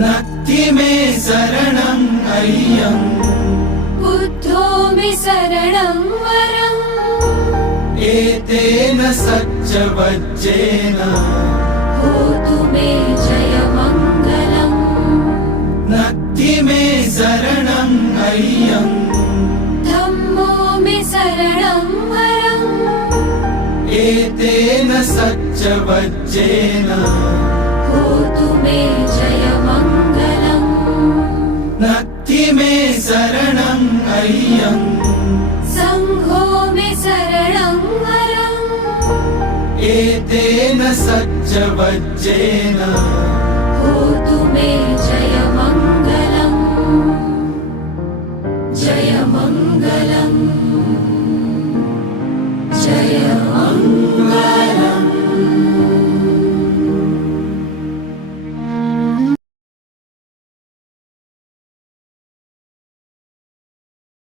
नत्ति मे शरणम् अय्यम् बुद्धो मे शरणं वरम् एतेन सच्चवज्जेन होतु मे जयमङ्गलम् नत्ति मे शरणम् अय्यम् धम्मो मे शरणं वरम् एतेन सच्चवज्जेन होतु मे जयमङ्गलम् नत्ति मे शरणम् अय्यम् सङ्घो मे शरणं वरम् एतेन सच्चवज्जेन